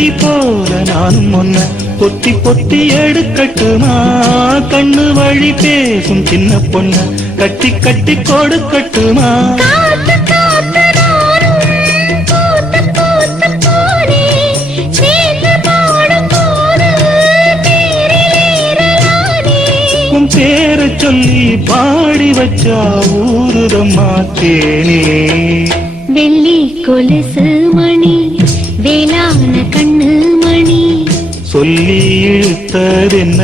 பொன்னி போற நான் முன்ன பொத்தி பொத்தி எடுக்கட்டுமா? கண்ணு வழி பேசும் சின்ன பொண்ண கட்டி கட்டி கொடுக்கட்டுமா? இழுத்ததென்ன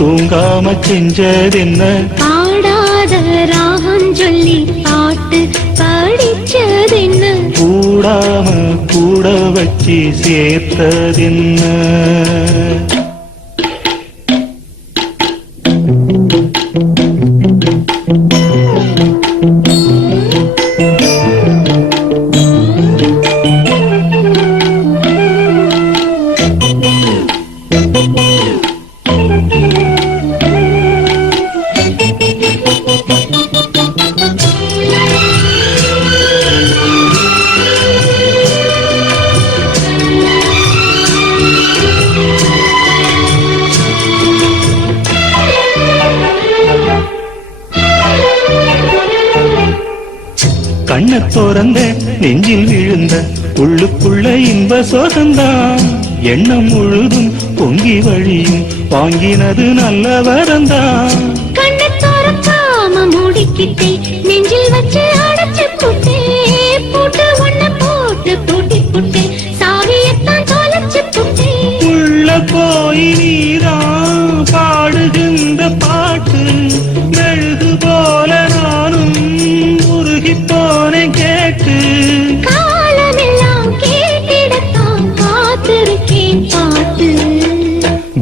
தூங்காம செஞ்சதென்ன? பாடாத ராகம் சொல்லி பாட்டு படிச்சதென்ன? கூடாம கூட வச்சு சேர்த்ததென்ன? கண்ண நெஞ்சில் விழுந்த உள்ளுக்குள்ள இன்ப சோகந்தான் எண்ணம் முழுதும் பொங்கி வழியும் வாங்கினது நல்ல வரந்தான். கண்ணத்தோர காம முடிக்கிட்டே நெஞ்சில் வச்சு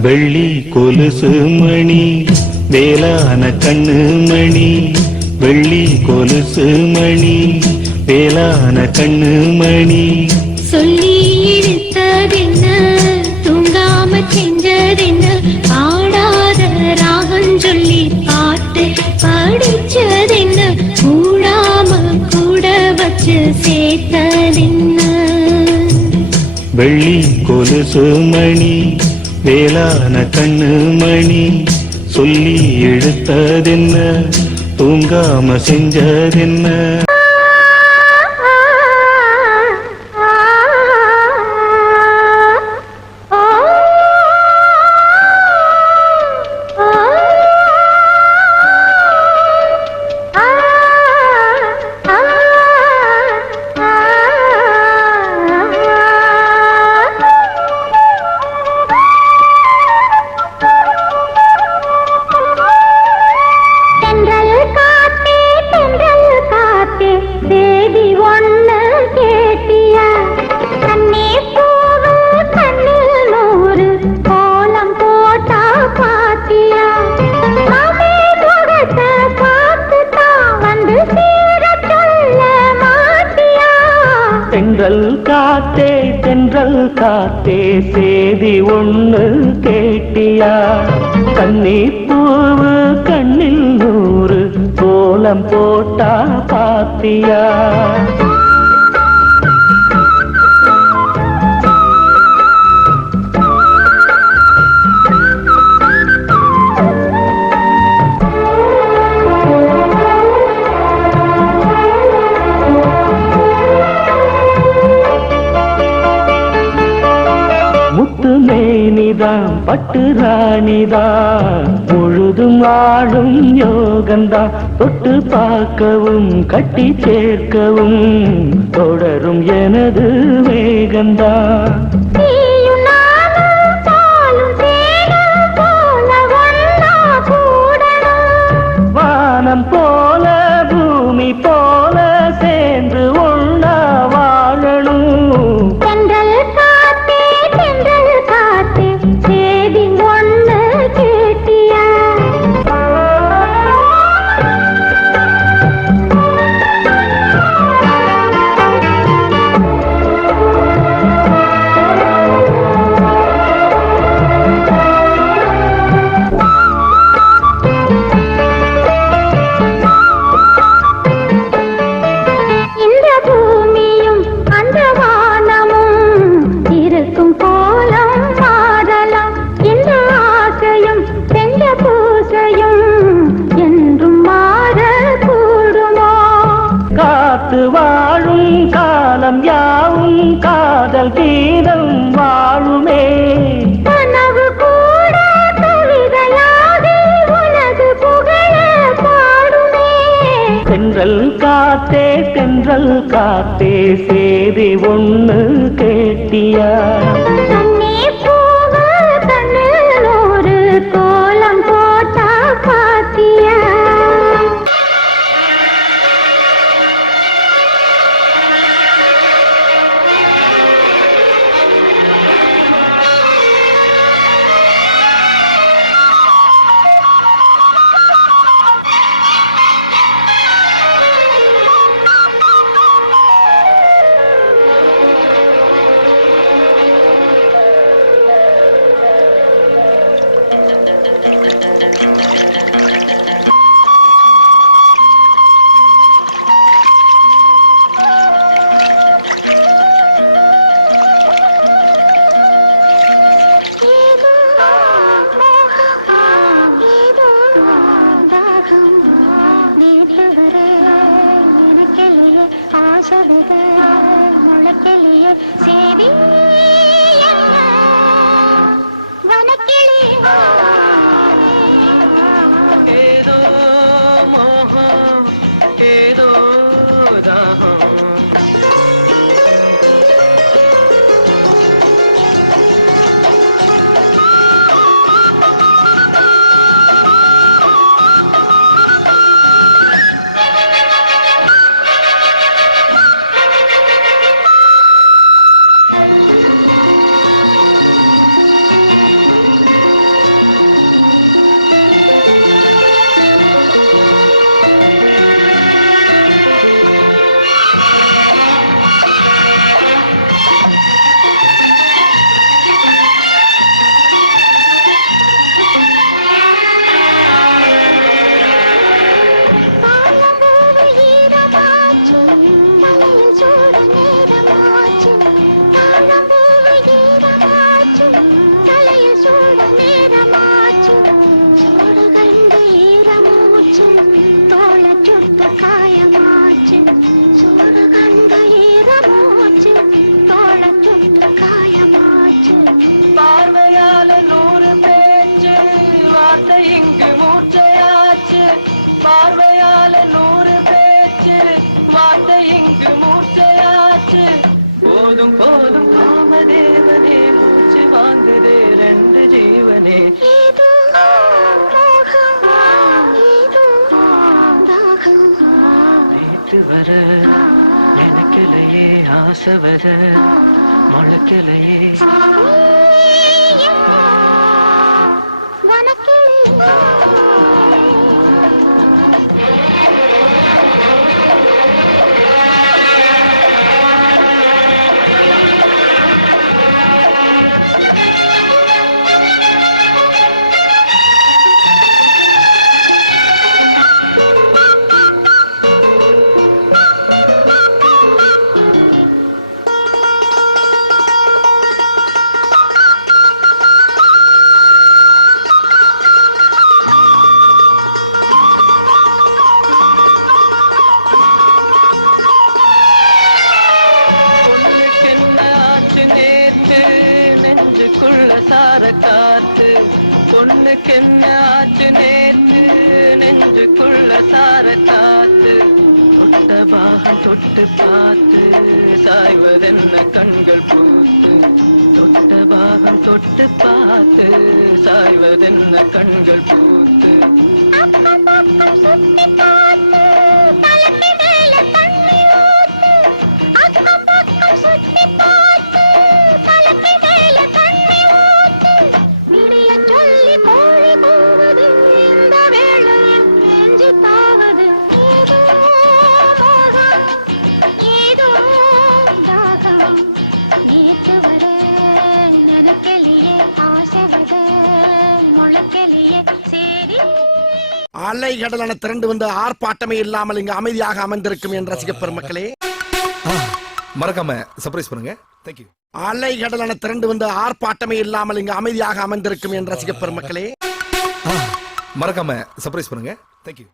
வெள்ளி கொலுசு மணி வேளான கண்ணு மணி வெள்ளி கொலுசு மணி வேளான கண்ணு மணி. சொல்லி இழுத்ததென்ன தூங்காம செஞ்சதென்ன பாடாத ராகம் சொல்லி பாட்டு படிச்சதென்ன கூடாம கூட வச்சு சேர்த்ததென்ன? வெள்ளி கொலுசு மணி வேளான கண்ணு மணி சொல்லி எடுத்ததென்ன? தூங்காம செஞ்சதென்ன? தென்றல் காத்தே சேதி ஒன்று கேட்டியா? கண்ணி பூவு கண்ணில் நூறு கோலம் போட்டா பாத்தியா? பட்டு ராணிதா முழுதும் ஆளும் யோகந்தா தொட்டு பார்க்கவும் கட்டி சேர்க்கவும் தொடரும் எனது வேகந்தா காத்தே தென்றல் காத்தே சேதி ஒன்று கேட்டியா? வருக முளைக்கிளிய சேதி பார்வையால நூறு பேச்சு வார்த்தை இங்கு மூர்ச்சையாச்சு. போதும் போதும் காமதேவனே. வாங்குதே ரெண்டு ஜீவனே. நேற்று வர நினைக்கலையே ஆசை வர முளைக்கலையே உள்ள சார காத்து பொண்ணுக்கு என்ன ஆச்சு நேத்து? நெஞ்சுக்குள்ள சார காத்து தொட்ட பாகம் தொட்டு பார்த்து சாய்வதென்ன கண்கள் பூத்து? தொட்ட பாகம் தொட்டு பார்த்து சாய்வதென்ன கண்கள் பூத்து? அக்கம் பக்கம் சுத்தி பார்த்து அலை கடலான திரண்டு வந்து ஆர்ப்பாட்டமே இல்லாமல் இங்கு அமைதியாக அமர்ந்திருக்கும் என் ரசிக பெருமக்களே. மறக்காம சர்ப்ரைஸ் பண்ணுங்க. தேங்க்யூ அலை கடலான திரண்டு வந்து ஆர்ப்பாட்டமே இல்லாமல் இங்கு அமைதியாக அமர்ந்திருக்கும் என் ரசிக பெருமக்களே. மறக்காம சர்ப்ரைஸ் பண்ணுங்க. தேங்க்யூ